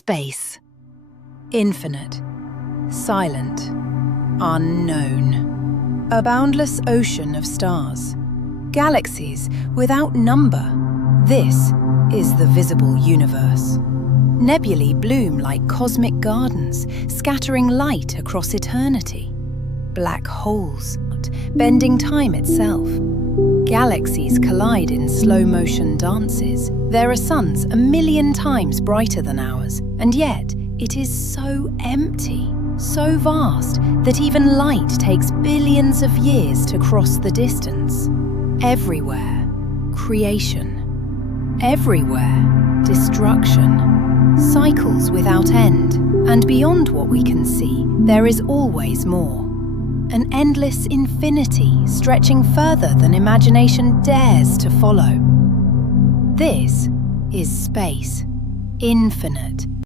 Space. Infinite, silent, unknown. A boundless ocean of stars. Galaxies without number. This is the visible universe. Nebulae bloom like cosmic gardens, scattering light across eternity. Black holes, bending time itself. Galaxies collide in slow-motion dances. There are suns 1,000,000 times brighter than ours, and yet it is so empty, so vast, that even light takes billions of years to cross the distance. Everywhere, creation. Everywhere, destruction. Cycles without end, and beyond what we can see, there is always more. An endless infinity stretching further than imagination dares to follow. This is space. Infinite,